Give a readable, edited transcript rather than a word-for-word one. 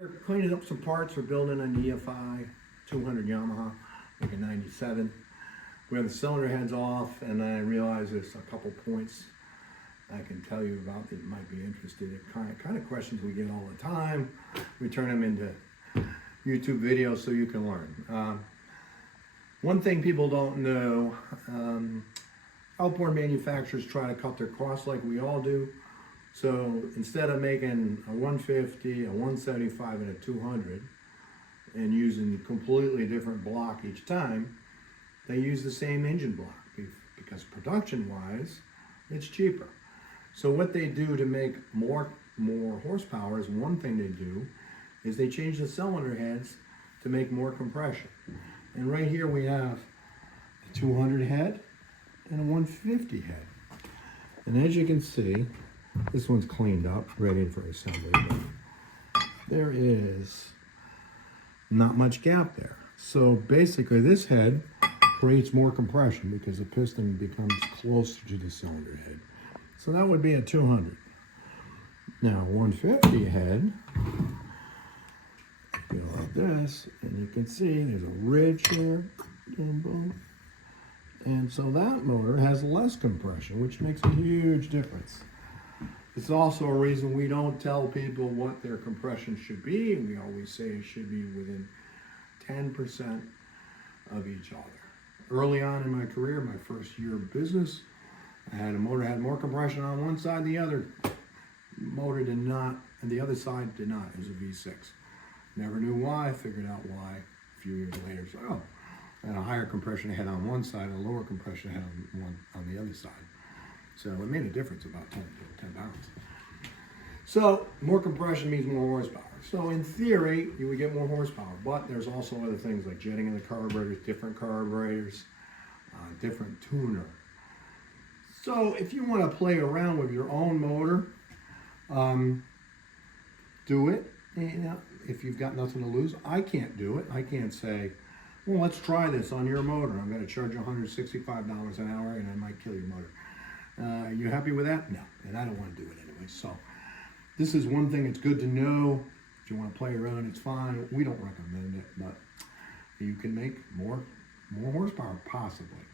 We're cleaning up some parts. We're building an EFI 200 Yamaha, like a 97. We have the cylinder heads off, and I realize there's a couple points I can tell you about that you might be interested in. Kind of questions we get all the time. We turn them into YouTube videos so you can learn. One thing people don't know, outboard manufacturers try to cut their costs like we all do. So instead of making a 150, a 175, and a 200 and using completely different block each time, they use the same engine block because production-wise, it's cheaper. So what they do to make more horsepower is one thing they do is they change the cylinder heads to make more compression. And right here we have a 200 head and a 150 head. And as you can see, this one's cleaned up, ready for assembly. There is not much gap there. So basically this head creates more compression because the piston becomes closer to the cylinder head. So that would be a 200. Now 150 head, feel like this, and you can see there's a ridge here, boom, boom. And so that motor has less compression, which makes a huge difference. It's also a reason we don't tell people what their compression should be. We always say it should be within 10% of each other. Early on in my career, my first year of business, I had a motor had more compression on one side, the other motor did not, and the other side did not. It was a V6. Never knew why, figured out why a few years later. So, oh, I had a higher compression head on one side and a lower compression head on the other side. So it made a difference, about 10 pounds. So more compression means more horsepower. So in theory, you would get more horsepower, but there's also other things like jetting in the carburetors, different tuner. So if you want to play around with your own motor, do it. You know, if you've got nothing to lose, I can't do it. I can't say, well, let's try this on your motor. I'm going to charge you $165 an hour and I might kill your motor. You happy with that? No, and I don't want to do it anyway. So this is one thing that's good to know. If you want to play around, it's fine. We don't recommend it, but you can make more horsepower possibly.